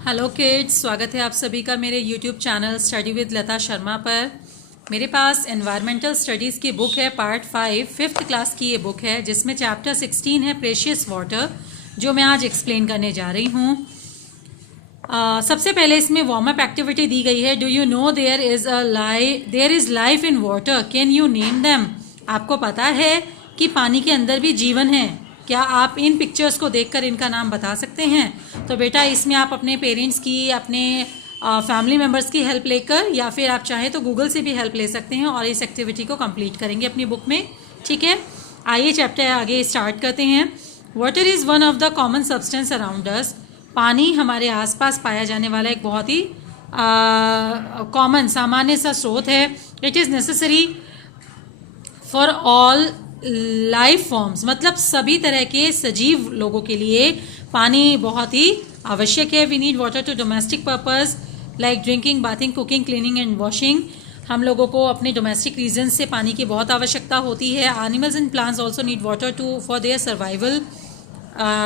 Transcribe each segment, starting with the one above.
Hello kids, स्वागत है आप सभी का मेरे यूट्यूब चैनल स्टडी विद लता शर्मा पर। मेरे पास एनवायरमेंटल स्टडीज़ की बुक है, पार्ट 5 5th क्लास की ये बुक है, जिसमें चैप्टर 16 है प्रेशियस वाटर, जो मैं आज एक्सप्लेन करने जा रही हूँ। सबसे पहले इसमें वार्म अप एक्टिविटी दी गई है। Do you know there is life in water, can you name them. आपको पता है कि पानी के अंदर भी जीवन है, क्या आप इन पिक्चर्स को देखकर इनका नाम बता सकते हैं? तो बेटा इसमें आप अपने पेरेंट्स की, अपने फैमिली मेम्बर्स की हेल्प लेकर, या फिर आप चाहें तो गूगल से भी हेल्प ले सकते हैं और इस एक्टिविटी को कंप्लीट करेंगे अपनी बुक में। ठीक है, आइए चैप्टर आगे स्टार्ट करते हैं। Water is one of the common substance around us. पानी हमारे आसपास पाया जाने वाला एक बहुत ही कॉमन, सामान्य सा स्रोत है। It is necessary for all life forms, मतलब सभी तरह के सजीव लोगों के लिए पानी बहुत ही आवश्यक है। We need water to domestic purpose like drinking, bathing, cooking, cleaning and washing. हम लोगों को अपने डोमेस्टिक रीजन से पानी की बहुत आवश्यकता होती है। Animals and plants also need water to for their survival.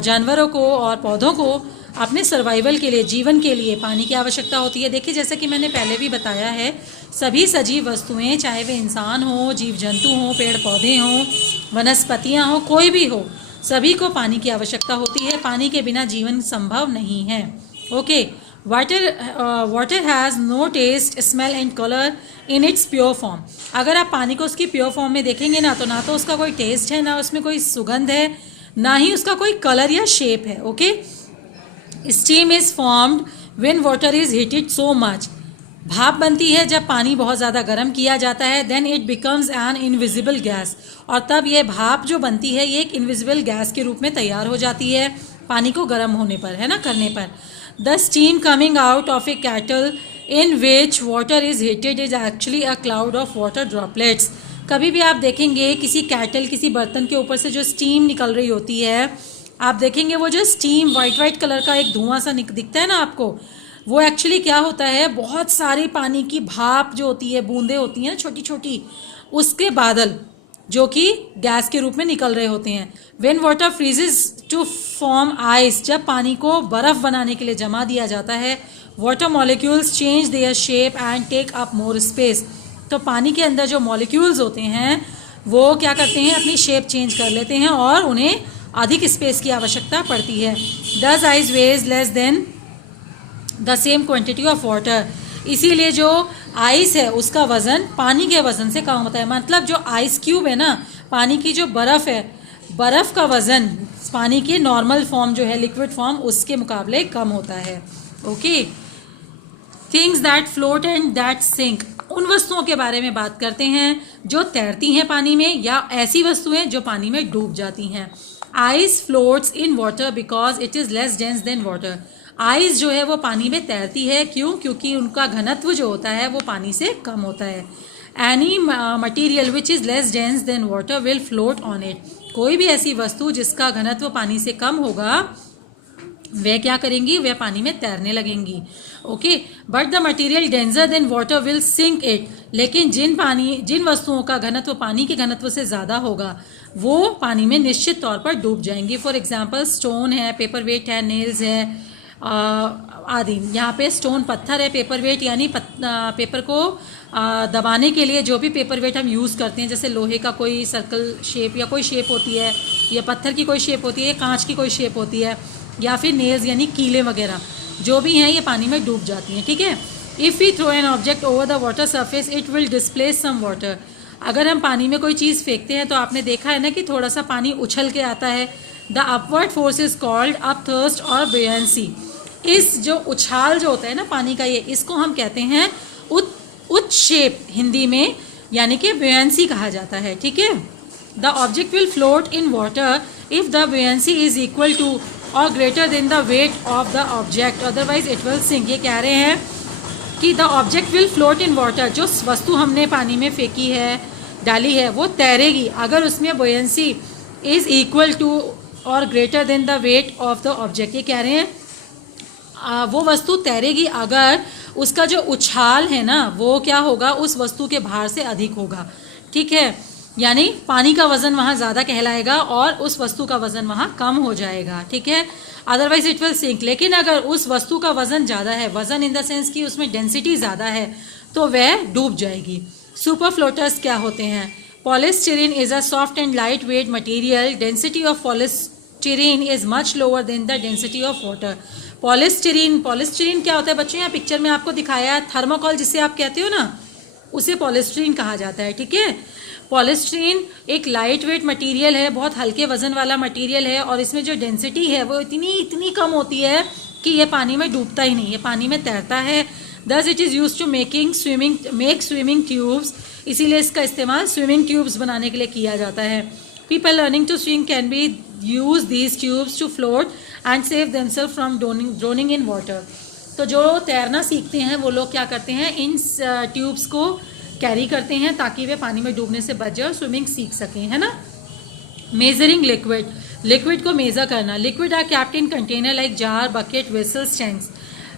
जानवरों को और पौधों को अपने सर्वाइवल के लिए, जीवन के लिए पानी की आवश्यकता होती है। देखिए, जैसा कि मैंने पहले भी बताया है, सभी सजीव वस्तुएं, चाहे वे इंसान हो, जीव जंतु हों, पेड़ पौधे हों, वनस्पतियां हों, कोई भी हो, सभी को पानी की आवश्यकता होती है। पानी के बिना जीवन संभव नहीं है। Okay, water has no taste, smell and colour in its pure form. अगर आप पानी को उसकी प्योर फॉर्म में देखेंगे ना तो उसका कोई टेस्ट है, ना उसमें कोई सुगंध है, ना ही उसका कोई कलर या शेप है। Okay, steam is formed when water is heated so much. भाप बनती है जब पानी बहुत ज़्यादा गर्म किया जाता है। Then it becomes an invisible gas, और तब ये भाप जो बनती है ये एक इनविजिबल गैस के रूप में तैयार हो जाती है पानी को गर्म होने पर, है ना, करने पर। The steam coming out of A cattle in which water is heated is actually a cloud of water droplets. कभी भी आप देखेंगे किसी कैटल, किसी बर्तन के ऊपर से जो स्टीम निकल रही होती है, आप देखेंगे वो जो स्टीम वाइट कलर का एक धुआं सा दिखता है ना आपको, वो एक्चुअली क्या होता है, बहुत सारी पानी की भाप जो होती है, बूंदें होती हैं छोटी छोटी, उसके बादल जो कि गैस के रूप में निकल रहे होते हैं। When water freezes to form ice, जब पानी को बर्फ बनाने के लिए जमा दिया जाता है, water molecules change their shape and take up more space. तो पानी के अंदर जो मॉलिक्यूल्स होते हैं वो क्या करते हैं, अपनी शेप चेंज कर लेते हैं और उन्हें अधिक स्पेस की आवश्यकता पड़ती है। This ice weighs less than the same quantity of water. इसीलिए जो आइस है उसका वज़न पानी के वज़न से कम होता है। मतलब जो आइस क्यूब है ना, पानी की जो बर्फ़ है, बर्फ़ का वज़न पानी की नॉर्मल फॉर्म जो है, लिक्विड फॉर्म, उसके मुकाबले कम होता है। Okay, things that float and that sink. उन वस्तुओं के बारे में बात करते हैं जो तैरती हैं पानी में, या ऐसी वस्तुएं जो पानी में डूब जाती हैं। Ice floats in water because it is less dense then water. Ice जो है वो पानी में तैरती है, क्यों? क्योंकि उनका घनत्व जो होता है वो पानी से कम होता है। Any material which is less dense then water will float on it. कोई भी ऐसी वस्तु जिसका घनत्व पानी से कम होगा, वे क्या करेंगी, वे पानी में तैरने लगेंगी। Okay, but the material denser than water will sink it. लेकिन जिन वस्तुओं का घनत्व पानी के घनत्व से ज़्यादा होगा, वो पानी में निश्चित तौर पर डूब जाएंगी। फॉर एग्जाम्पल, स्टोन है, पेपर वेट है, नेल्स है, आदि। यहाँ पे स्टोन पत्थर है, पेपर वेट यानी पेपर को दबाने के लिए जो भी पेपर वेट हम यूज़ करते हैं, जैसे लोहे का कोई सर्कल शेप या कोई शेप होती है, या पत्थर की कोई शेप होती है, कांच की कोई शेप होती है, या फिर नेल्स यानी कीले वगैरह जो भी हैं, ये पानी में डूब जाती हैं। ठीक है, if we throw an object over the water surface it will displace some water. अगर हम पानी में कोई चीज़ फेंकते हैं तो आपने देखा है ना कि थोड़ा सा पानी उछल के आता है। The upward force is called upthrust और बुयांसी। इस जो उछाल जो होता है ना पानी का, ये इसको हम कहते हैं उत्क्षेप हिंदी में, यानी कि बुयांसी कहा जाता है। ठीक है, the object will float in water if the buoyancy is equal to और greater than the weight of the object, otherwise it will sink. ये कह रहे हैं कि the object will float in water, जो वस्तु हमने पानी में फेंकी है, डाली है, वो तैरेगी अगर उसमें बुयांसी इज इक्वल टू और greater than the weight of the object. ये कह रहे हैं वो वस्तु तैरेगी अगर उसका जो उछाल है ना वो क्या होगा, उस वस्तु के भार से अधिक होगा। ठीक है, यानी पानी का वज़न वहाँ ज़्यादा कहलाएगा और उस वस्तु का वज़न वहाँ कम हो जाएगा। ठीक है, अदरवाइज इट विल सिंक। लेकिन अगर उस वस्तु का वजन ज़्यादा है, वजन इन द सेंस कि उसमें डेंसिटी ज़्यादा है, तो वह डूब जाएगी। सुपर फ्लोटर्स क्या होते हैं? Polystyrene is a soft and light weight material. Density of polystyrene is much lower than the density of water. Polystyrene क्या होता है बच्चों? यहाँ पिक्चर में आपको दिखाया है, थर्मोकोल जिसे आप कहते हो ना, उसे पॉलिस्टीरीन कहा जाता है। ठीक है, पॉलिस्टीरीन एक लाइट वेट मटेरियल है, बहुत हल्के वजन वाला मटेरियल है, और इसमें जो डेंसिटी है वो इतनी कम होती है कि ये पानी में डूबता ही नहीं, ये पानी में तैरता है। This it is use to make swimming tubes, इसीलिए इसका इस्तेमाल स्विमिंग ट्यूब्स बनाने के लिए किया जाता है। People learning to swim can be use these tubes to float and save themself from drowning in water. तो जो तैरना सीखते हैं वो लोग क्या करते हैं, इन ट्यूब्स को कैरी करते हैं ताकि वे पानी में डूबने से बच जाए और स्विमिंग सीख सकें, है ना। मेजरिंग लिक्विड को मेज़र करना। Liquid are kept in container like jar, bucket, vessels, tanks.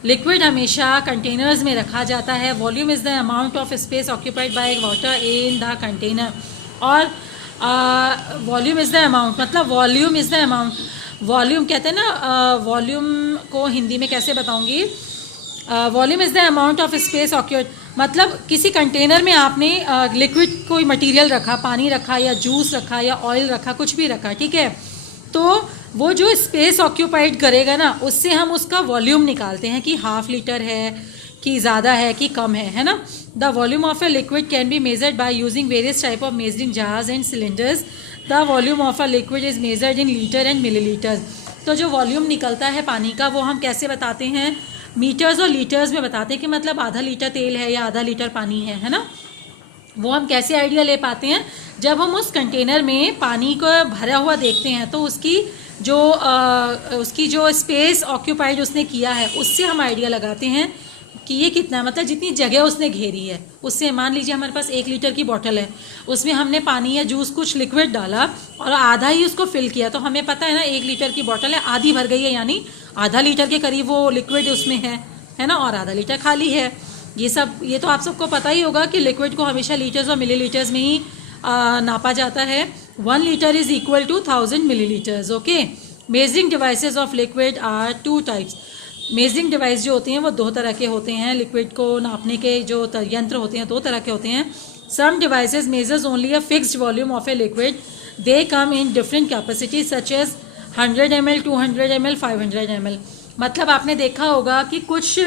Liquid हमेशा कंटेनर्स में रखा जाता है। Volume is the amount of space occupied by water in the container. और वॉल्यूम इज़ द अमाउंट, मतलब volume is the amount, volume कहते हैं ना, वॉल्यूम को हिंदी में कैसे बताऊंगी? Volume is the amount of space occupied, मतलब किसी कंटेनर में आपने लिक्विड कोई मटेरियल रखा, पानी रखा या जूस रखा या ऑयल रखा, कुछ भी रखा, ठीक है, तो वो जो स्पेस ऑक्यूपाइड करेगा ना, उससे हम उसका वॉल्यूम निकालते हैं कि ½ लीटर है कि ज़्यादा है कि कम है ना। The volume of a liquid can be measured by using various type of measuring jars and cylinders. The volume of a liquid is measured in litre and millilitre. तो जो वॉल्यूम निकलता है पानी का वो हम कैसे बताते हैं? मीटर्स और लीटर्स में बताते हैं कि मतलब ½ लीटर तेल है या ½ लीटर पानी है ना। वो हम कैसे आइडिया ले पाते हैं? जब हम उस कंटेनर में पानी को भरा हुआ देखते हैं तो उसकी जो स्पेस ऑक्यूपाइड उसने किया है उससे हम आइडिया लगाते हैं कि ये कितना, मतलब जितनी जगह उसने घेरी है उससे। मान लीजिए हमारे पास 1 लीटर की बोतल है, उसमें हमने पानी या जूस कुछ लिक्विड डाला और आधा ही उसको फिल किया, तो हमें पता है ना 1 लीटर की बोतल है, आधी भर गई है, यानी ½ लीटर के करीब वो लिक्विड उसमें है ना, और ½ लीटर खाली है। ये तो आप सबको पता ही होगा कि लिक्विड को हमेशा लीटर्स और मिलीलीटर्स में ही नापा जाता है। 1 litre is equal to 1000 millilitres. Okay, measuring devices of liquid are 2 types. Measuring device जो होते हैं वो 2 तरह के होते हैं। लिक्विड को नापने के जो यंत्र होते हैं 2 तरह के होते हैं। Some devices measures only a fixed volume of a liquid. They come in different capacity such as 100 ml, 200 ml, 500 ml। मतलब आपने देखा होगा कि कुछ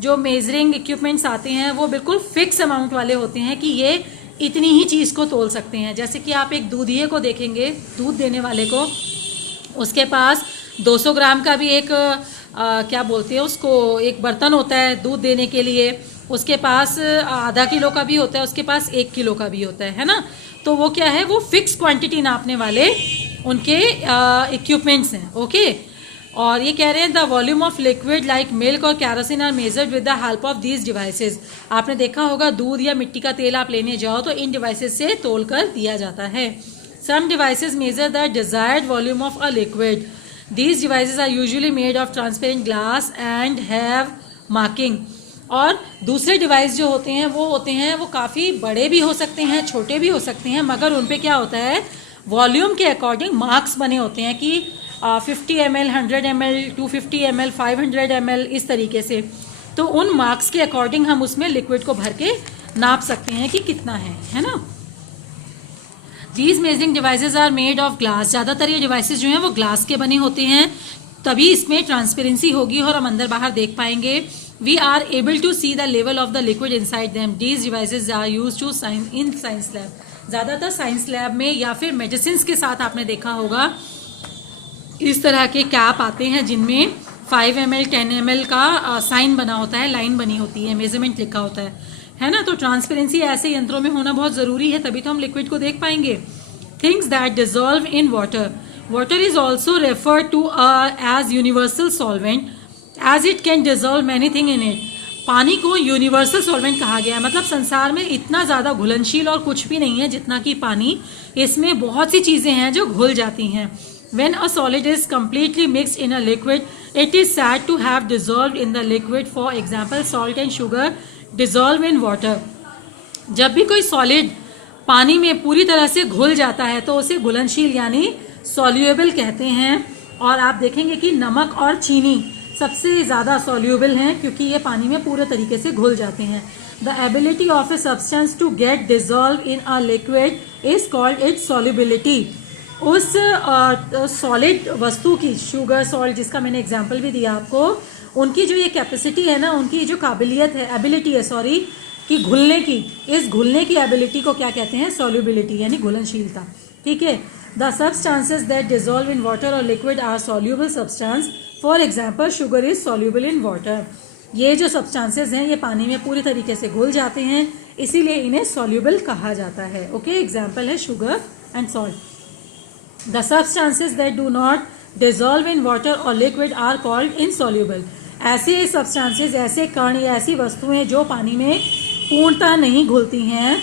जो मेजरिंग इक्विपमेंट्स आते हैं वो बिल्कुल फिक्स अमाउंट वाले होते हैं कि ये इतनी ही चीज़ को तोल सकते हैं। जैसे कि आप एक दूधिये को देखेंगे, दूध देने वाले को, उसके पास 200 ग्राम का भी एक क्या बोलते हैं उसको, एक बर्तन होता है दूध देने के लिए। उसके पास ½ किलो का भी होता है, उसके पास 1 किलो का भी होता है ना। तो वो क्या है, वो फिक्स क्वांटिटी नापने वाले उनके इक्विपमेंट्स हैं। ओके, और ये कह रहे हैं the volume of liquid like milk और kerosene are measured with the help of these devices. आपने देखा होगा दूध या मिट्टी का तेल आप लेने जाओ तो इन डिवाइसेस से तोल कर दिया जाता है। Some devices measure the desired volume of a liquid. These devices are usually made of transparent glass and have marking। और दूसरे डिवाइस जो होते हैं वो काफ़ी बड़े भी हो सकते हैं, छोटे भी हो सकते हैं, मगर उन पे क्या होता है, वॉल्यूम के अकॉर्डिंग मार्क्स बने होते हैं कि 50 ml, 100 ml, 250 ml, 500 ml, इस तरीके से। तो उन मार्क्स के अकॉर्डिंग हम उसमें लिक्विड को भर के नाप सकते हैं कि कितना है ना। These measuring devices are made of glass। ज़्यादातर ये डिवाइसेस जो हैं वो ग्लास के बने होते हैं, तभी इसमें ट्रांसपेरेंसी होगी और हम अंदर बाहर देख पाएंगे। We are able to see the level of the liquid inside them। These devices are used to in science lab। ज़्यादातर साइंस लैब में या फिर मेडिसिन के साथ आपने देखा होगा इस तरह के कैप आते हैं जिनमें 5 ml, 10 ml का साइन बना होता है, लाइन बनी होती है, मेजरमेंट लिखा होता है ना। तो ट्रांसपेरेंसी ऐसे यंत्रों में होना बहुत ज़रूरी है, तभी तो हम लिक्विड को देख पाएंगे। Things that dissolve in water. Water is also referred to as universal solvent as it can dissolve many thing in it. पानी को यूनिवर्सल सॉल्वेंट कहा गया है, मतलब संसार में इतना ज़्यादा घुलनशील और कुछ भी नहीं है जितना कि पानी। इसमें बहुत सी चीज़ें हैं जो घुल जाती हैं। When a solid is completely mixed in a liquid, it is said to have dissolved in the liquid. For example, salt and sugar dissolve in water। जब भी कोई सॉलिड पानी में पूरी तरह से घुल जाता है तो उसे घुलनशील यानी सॉल्युएबल कहते हैं। और आप देखेंगे कि नमक और चीनी सबसे ज़्यादा सॉल्यूबल हैं क्योंकि ये पानी में पूरे तरीके से घुल जाते हैं। The ability of a substance to get dissolve in a liquid is called its solubility. उस सॉलिड वस्तु की, शुगर, सॉल्ट, जिसका मैंने एग्जांपल भी दिया आपको, उनकी जो ये कैपेसिटी है ना, उनकी जो काबिलियत है, एबिलिटी है सॉरी, कि घुलने की, इस घुलने की एबिलिटी को क्या कहते हैं? सॉल्युबिलिटी, यानी घुलनशीलता। ठीक है। The substances that dissolve in water और liquid are soluble substance. For example sugar is soluble in water. ये जो सब्सटेंसेस हैं ये पानी में पूरी तरीके से घुल जाते हैं, इसीलिए इन्हें सॉल्यूबल कहा जाता है। ओके, एग्जाम्पल है sugar and salt. The substances that do not dissolve in water और लिक्विड आर कॉल्ड इनसॉल्यूबल। ऐसे सब्सटेंसेस, ऐसे कण या ऐसी वस्तुएं जो पानी में पूर्णतः नहीं घुलती हैं,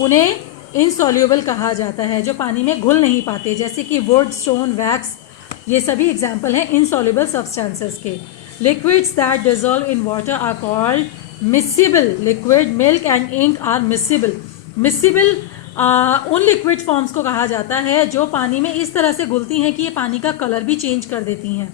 उन्हें इनसॉल्यूबल कहा जाता है, जो पानी में घुल नहीं पाते, जैसे कि वुड, स्टोन, वैक्स, ये सभी एग्जाम्पल हैं इनसॉल्यूबल सब्सटेंसेस के। Liquids that dissolve in water are called miscible liquid. Milk and ink are miscible. Miscible उन लिक्विड फॉर्म्स को कहा जाता है जो पानी में इस तरह से घुलती हैं कि ये पानी का कलर भी चेंज कर देती हैं,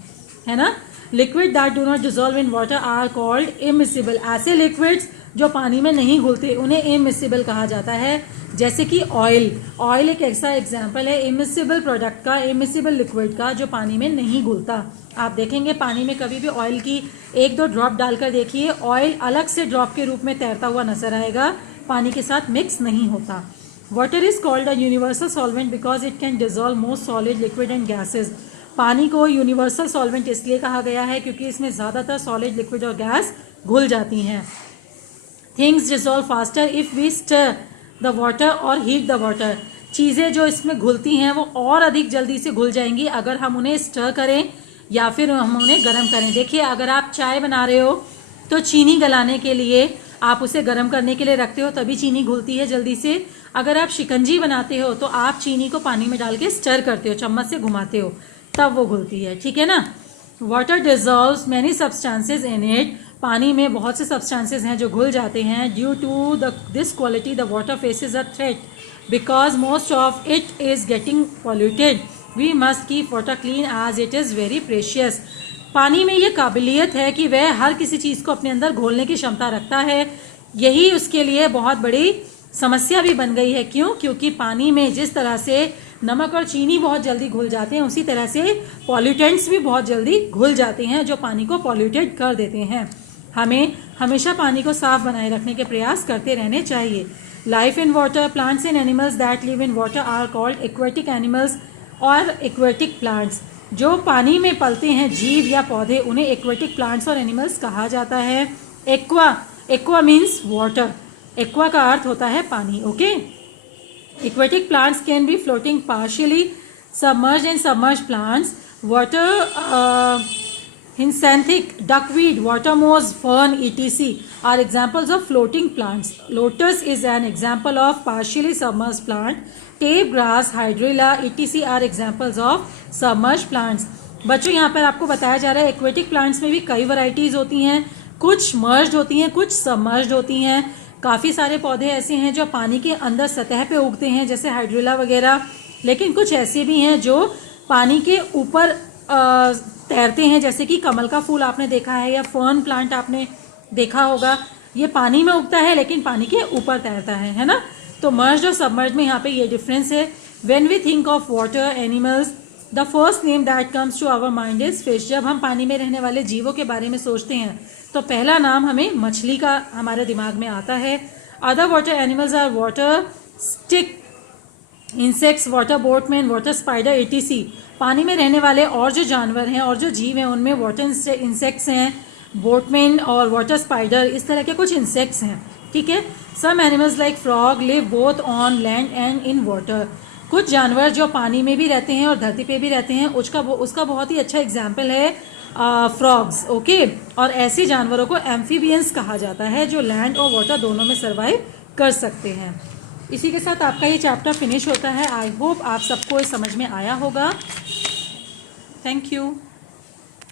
है ना। Liquid that do not dissolve in water are called immiscible. ऐसे लिक्विड्स जो पानी में नहीं घुलते उन्हें इमिसिबल कहा जाता है, जैसे कि ऑयल। ऑयल एक ऐसा एग्जाम्पल है इमिसिबल प्रोडक्ट का, इमिसिबल लिक्विड का, जो पानी में नहीं घुलता। आप देखेंगे पानी में कभी भी ऑयल की 1-2 ड्रॉप डालकर देखिए, ऑयल अलग से ड्रॉप के रूप में तैरता हुआ नजर आएगा, पानी के साथ मिक्स नहीं होता। Water is called a universal solvent because it can dissolve most solid, liquid and gases. पानी को यूनिवर्सल सॉल्वेंट इसलिए कहा गया है क्योंकि इसमें ज़्यादातर सॉलिड, लिक्विड और गैस घुल जाती हैं। Things dissolve faster if we stir the water और हीट द वाटर। चीज़ें जो इसमें घुलती हैं वो और अधिक जल्दी से घुल जाएंगी अगर हम उन्हें स्टर करें या फिर हम उन्हें गर्म करें। देखिए, अगर आप चाय बना रहे हो तो चीनी गलाने के लिए आप उसे गर्म करने के लिए रखते हो, तभी चीनी घुलती है जल्दी से। अगर आप शिकंजी बनाते हो तो आप चीनी को पानी में डाल के स्टर करते हो, चम्मच से घुमाते हो, तब वो घुलती है। ठीक है ना। Water dissolves many substances in it. पानी में बहुत से सब्सटेंसेज हैं जो घुल जाते हैं। Due to this quality the water faces a threat because most of it is getting polluted. We must keep water clean as it is very precious. पानी में ये काबिलियत है कि वह हर किसी चीज़ को अपने अंदर घोलने की क्षमता रखता है। यही उसके लिए बहुत बड़ी समस्या भी बन गई है। क्यों? क्योंकि पानी में जिस तरह से नमक और चीनी बहुत जल्दी घुल जाते हैं, उसी तरह से पॉल्यूटेंट्स भी बहुत जल्दी घुल जाते हैं जो पानी को पॉल्यूटेड कर देते हैं। हमें हमेशा पानी को साफ बनाए रखने के प्रयास करते रहने चाहिए। Life in water, plants and animals that live in water are called aquatic animals और एक्वेटिक प्लांट्स। जो पानी में पलते हैं जीव या पौधे, उन्हें एक्वेटिक प्लांट्स और एनिमल्स कहा जाता है। Aqua means water. एक्वा का अर्थ होता है पानी। Okay. Aquatic plants can be floating, partially submerged and submerged plants. Water Hyacinth, duckweed, watermouse, fern, etc. are examples of floating plants. Lotus is an example of partially submerged plant. Tape grass, hydrilla, etc. are examples of submerged plants. बच्चों, यहाँ पर आपको बताया जा रहा है aquatic plants में भी कई वैरायटीज होती हैं। कुछ मर्ज्ड होती हैं, कुछ सबमर्ज्ड होती हैं। काफ़ी सारे पौधे ऐसे हैं जो पानी के अंदर सतह पे उगते हैं, जैसे हाइड्रिला वगैरह, लेकिन कुछ ऐसे भी हैं जो पानी के ऊपर तैरते हैं, जैसे कि कमल का फूल आपने देखा है या फर्न प्लांट आपने देखा होगा। ये पानी में उगता है लेकिन पानी के ऊपर तैरता है ना। तो मर्ज्ड और सबमर्ज्ड में यहाँ पे ये डिफरेंस है। When we think of water animals, the first name that comes to our mind is fish. जब हम पानी में रहने वाले जीवों के बारे में सोचते हैं तो पहला नाम हमें मछली का हमारे दिमाग में आता है। Other water animals are water stick, insects, water boatman, water spider, etc. पानी में रहने वाले और जो जानवर हैं और जो जीव हैं उनमें वाटर इंसेक्ट्स हैं, बोटमैन और वाटर स्पाइडर, इस तरह के कुछ इंसेक्ट्स हैं। ठीक है। Some animals like frog live both on land and in water. कुछ जानवर जो पानी में भी रहते हैं और धरती पे भी रहते हैं, उसका बहुत ही अच्छा एग्जाम्पल है फ्रॉग्स। ओके। और ऐसे जानवरों को एम्फीबियंस कहा जाता है जो लैंड और वाटर दोनों में सर्वाइव कर सकते हैं। इसी के साथ आपका ये चैप्टर फिनिश होता है। आई होप आप सबको समझ में आया होगा। Thank you.